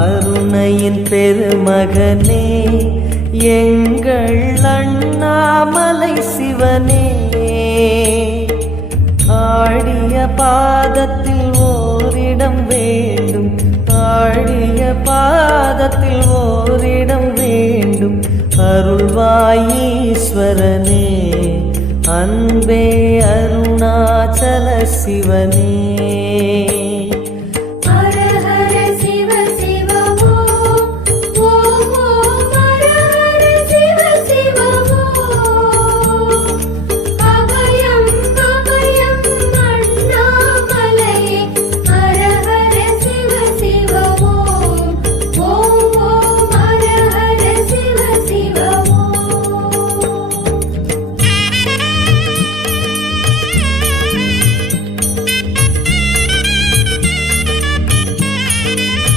அருணையின் பெருமகனே எங்கள் அண்ணாமலை சிவனே, ஆடிய பாதத்தில் ஓரிடம் வேண்டும், ஆடிய பாதத்தில் ஓரிடம் வேண்டும். அருள்வாயீஸ்வரனே, அன்பே அருணாச்சல சிவனே.